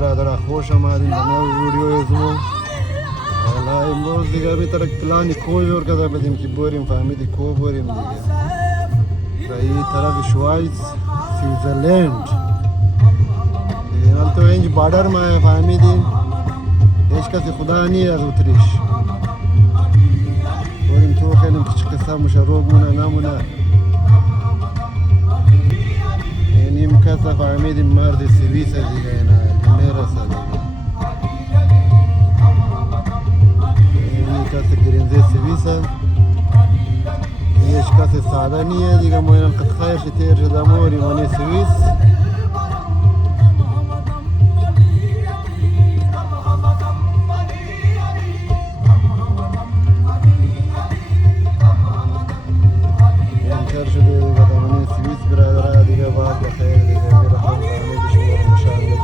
برادر خوش آمدین به نوی ویدیوی زمون. حالا امروز دیگه به طرف پلانی کو جور کرده بدیم که بریم فهمیدی کو بریم دیگه به این طرف شوایز سویتزرلند دیگه حال تو اینج بادر ما فهمیدی هیچ کسی خدا نیه از اتریش بریم تو خیلیم که چه قصه موشه روگ مونه نمونه اینیم کسا فهمیدیم مرد سویس دیگه اینا میرسه دیگه اینی کسی گرینزه سویس هیچ کسی ساده نیه دیگه ما اینم قد خیر شی تیر شده موری منی سویس تیر شده دیگه منی سویس برادره دیگه باید بخیر دیگه میره خون فهمیدی شمار نشان بده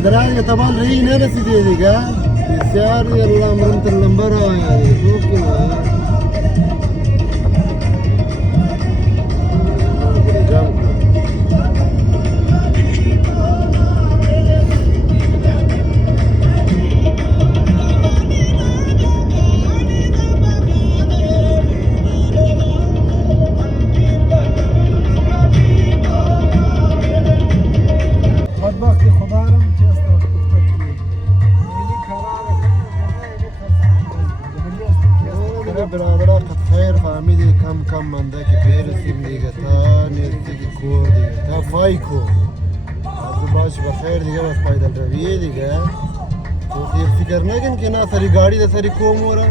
برادران طبعا رأي نرسي دیگه بسیار يلا مرمت اللمبرة يعني شوف كده برادران قد خیر فهمیدی کم منده که برسیم دیگه تا نزدیک کور دیگه تا فایکو از باش بخیر دیگه بس پایدل رویه دیگه تو خیر فکر نکن که نه سری گاڑی ده سری کو مورا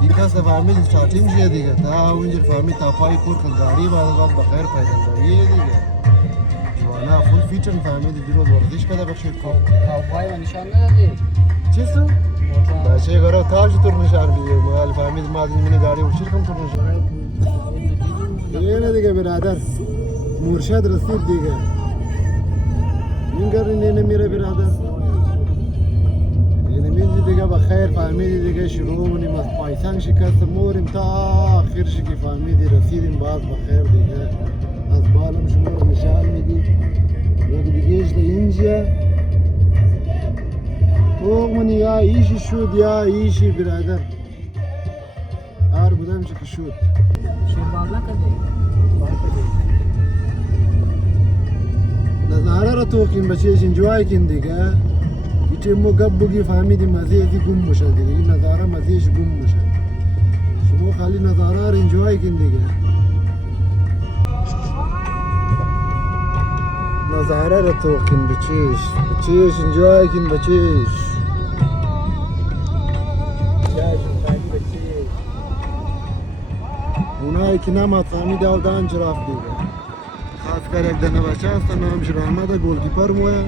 این کس فهمید سٹارٹنگ شیه دیگه تا اونجور فهمید تا فایکور که گاڑی بعد بخیر پایدل رویه دیگه جوانا فول فیچن فهمیدی دیروز ورزش کده بخشید کو پای و نشان ندادی چیستو؟ باشه گره تاج تور نشان بیه مال فهمید ما دنیا گاڑی وشیر کم تور نشان اینه دیگه برادر مرشد رسید دیگه این گرین اینه میره برادر اینه میزی دیگه بخیر فهمیدی دیگه شروع منیم از پایسنگ شکست موریم تا آخر شکی فهمیدی رسیدیم باز بخیر دیگه از بالم شما رو نشان میدی یک دیگه ده اینجا من یا ایشی شد یا ایشی برادر هر بودم چه که شد شیرباب نکردی نظاره را توقیم بچهش انجوای کن دیگه ایچه مو گب بگی فهمیدی مزه ازی گم میشه دیگه این نظاره مزهش گم میشه شما خالی نظاره را انجوای کن دیگه نظاره را توقیم بچهش انجوای کن بچهش اونایی که نمت فهمیده او دانج رفت دیگه خاص کر یک دنه بچه هست نامش رحمت گولکیپر موه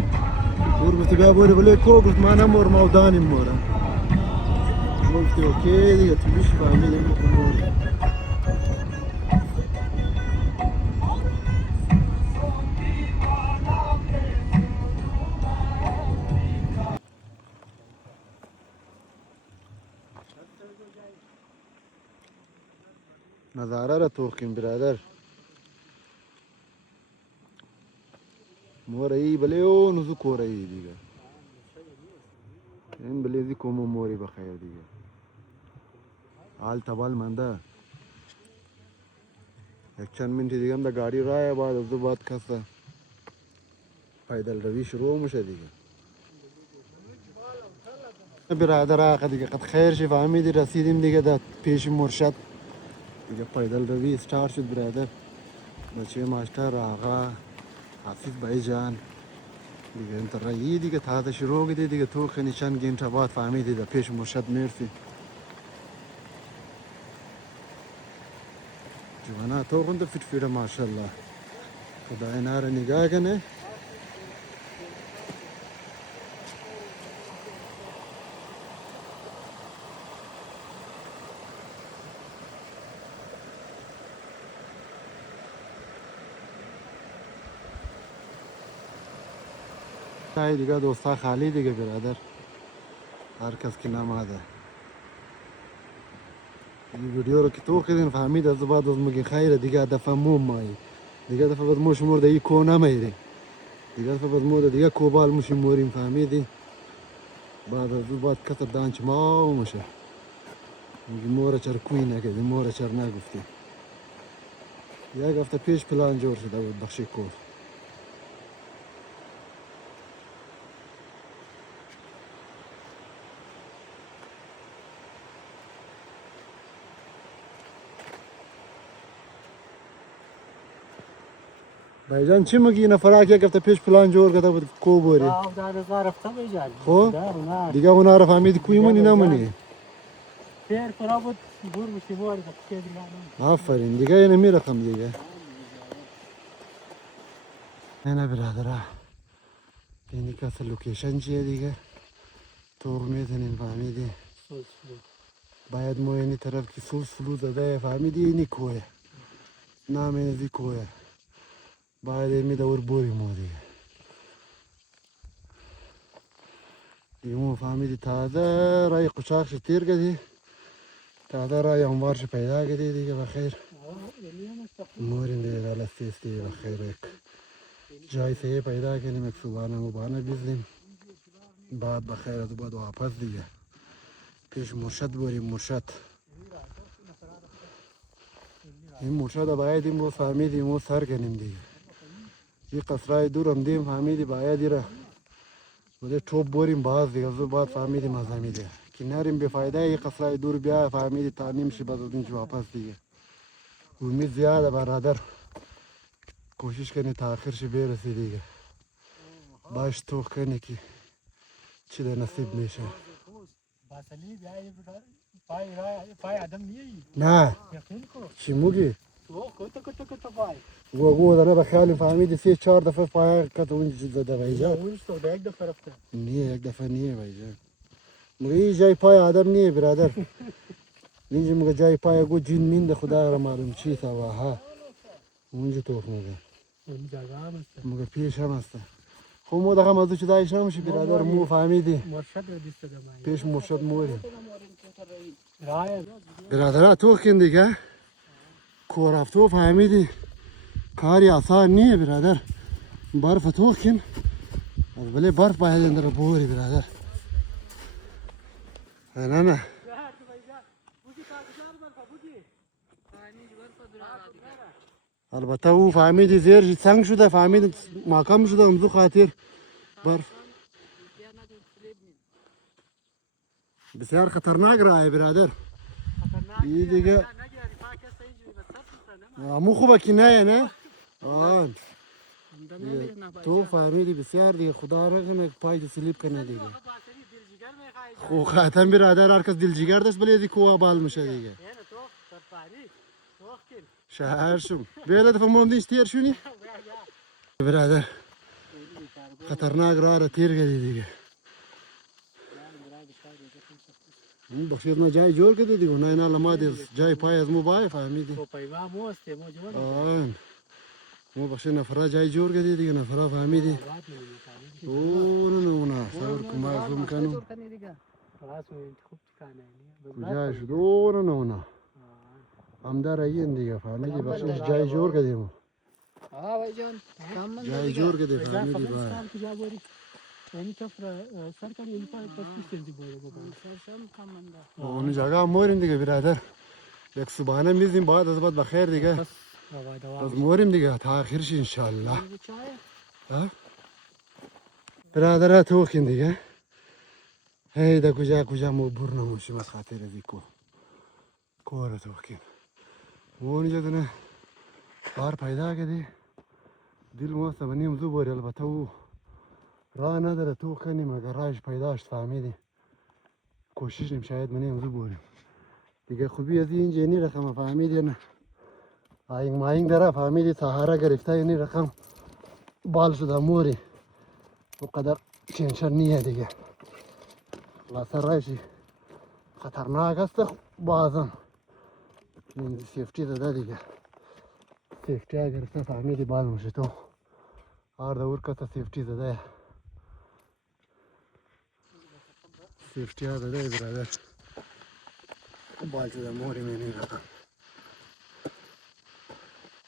گفتی بیا بوری بلی کو گفت من نمور ما دانیم موره گفتی اوکی دیگه تو بیش فهمیده موره نظاره را توقیم برادر موره ای بلی او نزو کوره ای دیگه این بلی زی کومو موری بخیر دیگه حال تبال منده یک چند منتی دیگه هم دا گاڑی راه بعد از دو بعد کسا پیدل روی شروع میشه دیگه برادر آقا دیگه قد خیر شی فهمیدی رسیدیم دیگه دا پیش مرشد دیگه پیدل روی استار شد برادر بچه ماشتر آقا حافظ بایی جان دیگه انت رایی دیگه تازه شروع کردی دیگه تو خیلی چند گینتا بعد فهمیدی در پیش مرشد مرسی جوانا تو خونده فیت فیره ماشالله خدا اینا رو نگاه کنه تای دیگه دوستا خالی دیگه برادر هر کس که نماده این ویدیو رو که تو کردین فهمید از بعد از مگه خیره دیگه دفعه مو مایی دیگه دفعه بعد مو شمور دیگه کو نمیری دیگه دفعه بعد مو دیگه کوبال مو موریم فهمیدی بعد از بعد کتر دانچ ما و مشه میگه مورا چر کوی نکردی مورا چر نگفتی یک هفته پیش پلان جور شده بود بخشی کور بایجان چی میگی اینا فراک یک هفته پیش پلان جور کرده بود کو بوری در هزار رفته بیجان خب دیگه اونا رو فهمیدی کوی منی نمونی پیر کرا بود بور بشی بور که دیگه آفرین دیگه اینه میرخم دیگه نه برادره اینی کس لوکیشن چیه دیگه تو میتونین فهمیدی باید ما اینی طرف که سوس فلو زده فهمیدی اینی کوه نام اینی کوه باید اینی دور بوری ما دیگه دیگه فهمیدی تازه رای قشاقش تیر کردی تازه رای انوارش پیدا کردی دیگه بخیر مورین دیگه دلستیستی بخیر یک جای سه پیدا کنیم یک صبحانه مبانه بیزیم بعد بخیر از بعد واپس دیگه پیش مرشد بریم مرشد این مرشد باید این بود فهمیدیم و سر کنیم دیگه این قصرهای دور هم دیم فهمیدی باید ایره بوده توپ بریم باز دیگه از بعد فهمیدیم از همیده که نریم بفایده این قصرهای دور بیا فهمیدی تا نیم شی بعد از اینجا واپس دیگه امید زیاده برادر کوشش کنی تا آخرش برسی دیگه باش توخ کنی که چی در نصیب میشه پای آدم نیایی نه چی موگی؟ کتا پای گو داره به خیال فهمیدی 3-4 دفعه پای کت اونجا زده بایجا اونش تو یک دفعه رفته نیه یک دفعه نیه بایجا مگه جای پای آدم نیه برادر اینجا مگه جای پای گو جین مینده خدا را معلوم چی سوا ها اونجا توخ میگه اون جگه هم است مگه پیش هم هسته خب مو دقیقا موضوع چه دایش نمیشه برادر مو فهمیدی مرشد رو دیسته دمایی پیش مرشد موریم رای برادر تو کن دیگه کورفتو فهمیدی کاری آسان نیه برادر برف تو کن از بله برف باید اندر بوری برادر نه البته او فهمیدی زیر سنگ شده فهمید محکم شده امزو خاطر برف بسیار خطرناک راه برادر این دیگه امو خوبه که نه آن تو فهمیدی بسیار دیگه خدا را کنه پای سلیپ کنه دیگه خو خاتم برادر هر کس دل جگر داشت بلی کوه بال میشه دیگه شهر شم بیله دفعه مومدینش تیر شونی برادر خطرناک راه را تیر کردی دیگه بخشید ما جای جور کردی دیگه نه اینا لما جای پای از مو بای فهمیدی آن مو بخشید نفرا جای جور کردی دیگه نفرا فهمیدی اونا صبر کما زوم کنم کجا شد اونا هم در این دیگه فهمیدی بخشید جای جور کردیم جان جای جور کردی فهمیدی بای یعنی تو سر کنی این پای پس پیش بوده سرشم کامنده اون جگه موریم دیگه برادر یک صبحانه میزیم بعد از بعد بخیر دیگه از موریم دیگه تا آخرش انشالله برادر تو کن دیگه هی دا کجا مو بور نموشیم از خاطر دیکو کور تو کن اونجا دونه بار پیدا کردی دل موسته بنیم زو باری البته او راه نداره تو کنیم اگر راهش پیداش فهمیدی کوشش شاید من امروز بریم دیگه. خوبی از این جنی رقم فهمیدی نه آینگ ماینگ داره فهمیدی سهارا گرفته اینی رقم بال شده موری و قدر چنشن نیه دیگه. خلاصه رایشی خطرناک است بازم این سیفتی داده دیگه. سیفتی ها گرفته فهمیدی بال میشه تو هر دور کتا سیفتی داده سیفتی ها داده برادر بال شده موری مینی رقم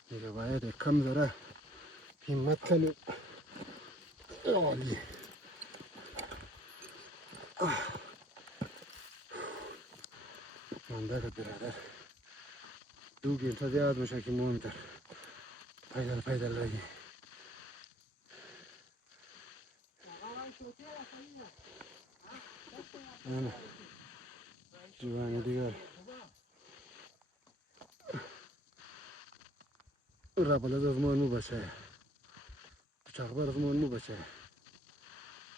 دیگه باید کم داره همت کنی عالی. منده برادر 2 گیلتا زیاد میشه که مهمتر پیدل بگی نه جوانی دیگر را بلد از مان مو باشه چاقبر از مان مو باشه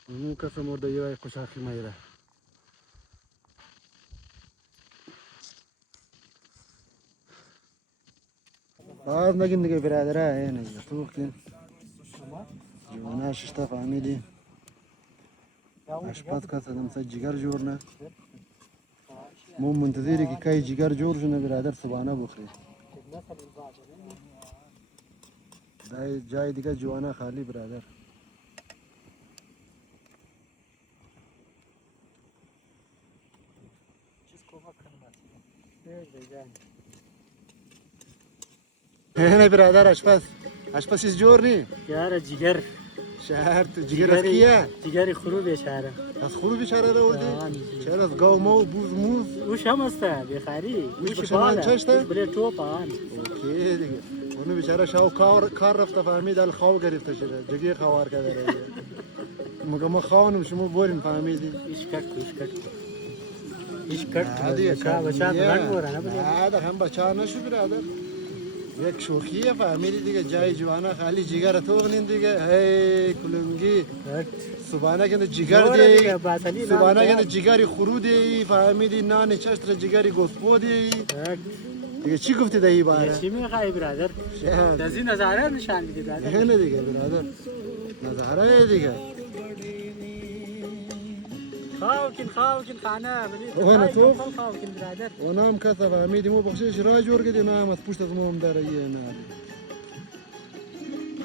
مو کس مرده یه قشاقی مایره باز نگین دیگه برادره اینه تو کن جوانا ششتا فهمیدی اشپات کس آدم سا جگر جور نه مو منتظری که کای جگر جور شونه برادر صبحانه بخوری جای دیگه جوانا خالی برادر. نه برادر اشپس چیز جور نی یار جگر شهر تو جگر از کیه؟ جگر خروب شهر از خروب شهر رو بودی؟ چرا از گاو مو بوز موز؟ اوش هم است بخاری اوش بشنان چشته؟ بله توپ آن اوکی دیگه اونو بیچاره شاو کار رفته فهمید الخاو گرفته شده جگی خوار کرده دیگه مگه ما خواهنم شما بریم فهمیدی؟ ایش کٹ بچه بلند بورا نه ده هم بچه نشو برادر یک شوخیه فهمیدی دیگه جای جوانا خالی جگر توغنین دیگه هی کلونگی صبحانه کنده جگر دی صبحانه کنده جگری خرودی فهمیدی نان چشت جگری گسپو دی دیگه چی گفتی دهی باره؟ چی میخوایی برادر؟ از این نظاره نشان میدی برادر اینه دیگه برادر نظاره دیگه خاوکن خانه اوه تو خاوکن برادر اونام کسا فهمیدی مو بخشش راه جور کردی نام از پشت از موم داره یه نه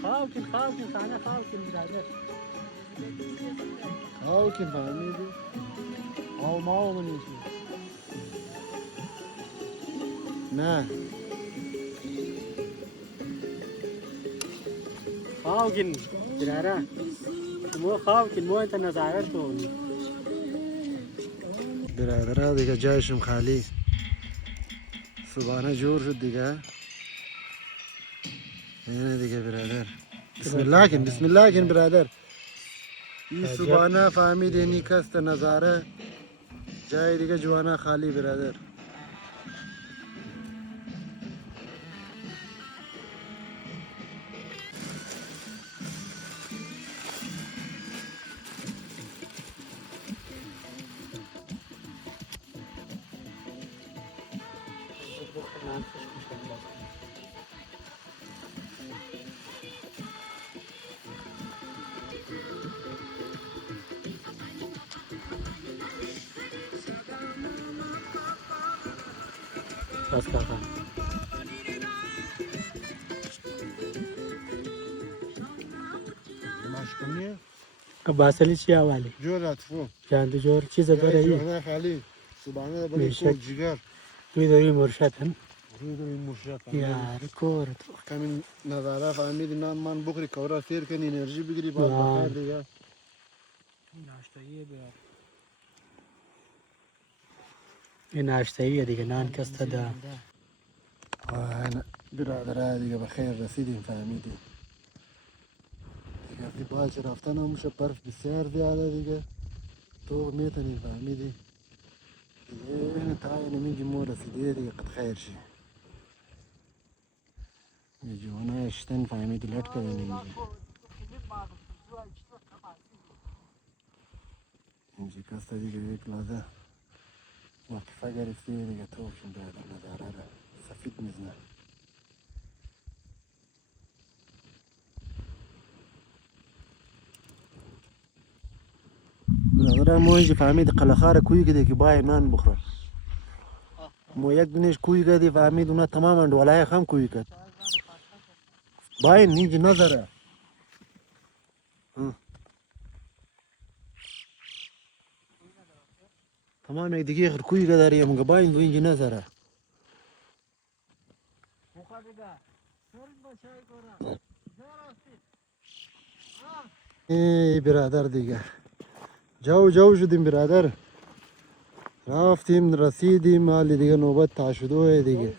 خاوکن خانه خاوکن برادر خاوکن فهمیدی آو ماو منیشی نه خاوکن برادر مو خاوکن مو انت نظاره شو برادر دیگه جایشم خالی صبحانه جور شد دیگه اینه دیگه برادر بسم الله کن برادر این صبحانه فهمید اینی کست نظاره جای دیگه جوانا خالی برادر بس کاکا مشکونیه باصلی چی حوالی جور اتفو جاندو جور چیز برای جوانا خالی صبحانه بلی کو جگر توی داری مرشد هم روی دو این مشرف یار کور تو کمی نظاره فهمید نان من بخوری کورا سیر کنی انرژی بگیری باز بخیر دیگه ناشتاییه بیار این ناشتاییه دیگه نان کسته ده برادر دیگه بخیر رسیدیم فهمیدیم دیگه دی باز رفتن هموشه برف بسیار زیاده دیگه تو میتونی فهمیدی دیگه تا اینه میگی مو رسیده دیگه قد خیر شی یه جوانا اشتن فهمیدی لٹ کنی اینجا اینجا کسته دیگه یک لحظه وقفه گرفته دیگه توب شون برادر نظاره را سفید میزنه. برادر ما اینجا فهمید قلخار کوی کده که بای نان بخوره. ما یک دونش کوی کردی فهمید اونا تماما دولای خم کوی کرد. باین اینجا نظره. تمام یک دیگه کوی کردی مگه باین اینجا نظره. ای برادر دیگه جو شدیم برادر، رفتیم رسیدیم حالی دیگه نوبت تاشدوه دیگه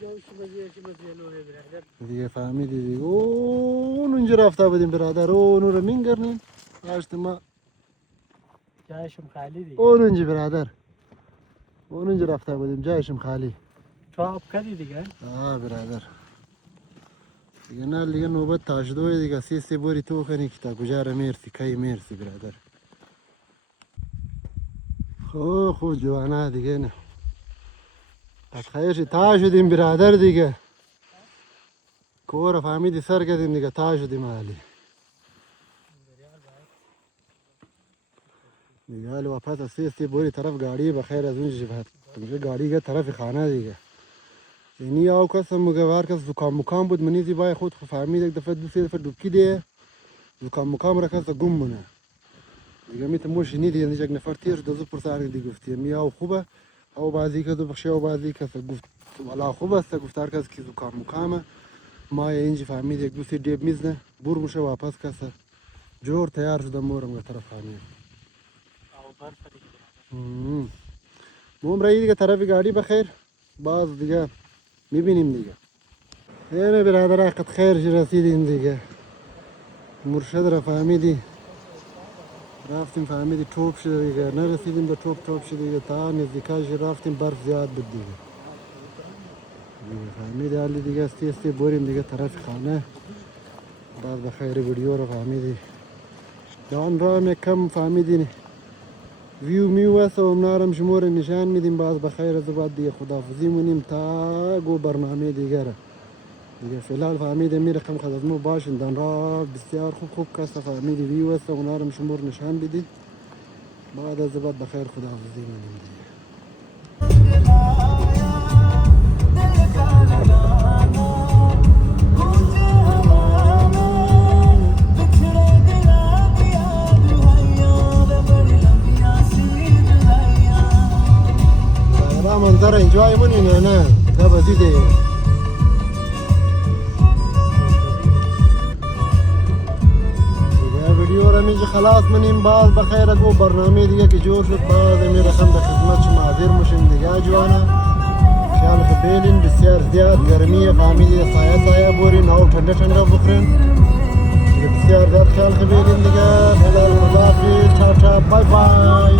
دیگه فهمیدی دیگه اون اونجا رفته بودیم برادر، اون رو مینگرنیم داشت ما جایشم خالی دیگه. اون اونجا برادر، اون اونجا رفته بودیم جایشم خالی. چاپ کردی دیگه؟ برادر دیگه نه دیگه نوبت تاشدوه دیگه سی بوری تو کنی که تا کجا را میرسی کی میرسی برادر. خوب جوانه دیگه نه پس خیرش تا شدیم برادر دیگه، کور فهمیدی سر کردیم دیگه تا شدیم حالی دیگه. حالی واپس سی بوری طرف گاڑی بخیر از اونجا شفت گاڑی که طرف خانه دیگه. یعنی او کس مگه هر کس زکام بود منیزی بای خود فهمید یک دفعه دو سه دفعه دوبکی دیه زکام را کس گم مونه دیگه. میت موش نیدی یعنی یک نفر تیر شد دو پرسان دیگه گفتی می او خوبه او بعضی که دو بخشه او بعضی کس گفت والا خوب است گفت هر کس که زکام ما اینجا فهمید یک دو سه دیب میزنه بور میشه واپس کس جور تیار شده مورم طرف خانه. موم رایی دیگه طرف گاڑی بخیر باز دیگه میبینیم دیگه. اینه برادر حقت خیر رسیدیم دیگه، مرشد را فهمیدی رفتیم فهمیدی توپ شده دیگه، نرسیدیم به توپ شده دیگه تا نزدیکاش رفتیم برف زیاد بود دیگه فهمیدی حالی دیگه استی بریم دیگه طرف خانه. باز بخیر ویدیو رو فهمیدی جان را کم فهمیدی ویو میو است و امنارم شمور نشان میدیم. باز بخیر از بعد دیگه خداحافظی مونیم تا گو برنامه دیگه دیگه. فعلا فهمیدی می رقم خدمت باشین دان را بسیار خوب کس فهمیدی ویو است و امنارم شمور نشان بدید. بعد از بعد بخیر خداحافظی مونیم دیگه. منظر انجوای منی نه تا بزیده دیگه ویدیو را میجی خلاص منیم. باز بخیر اگو برنامه دیگه که جور شد باز امیر رقم به خدمت شما حاضر میشیم دیگه جوانا. خیال خبیلین بسیار زیاد گرمیه فهمیدی سایه بورین او ٹھنڈا بخورین دیگه بسیار زیاد خیال خبیلین دیگه. خلال خدافی تا بای بای.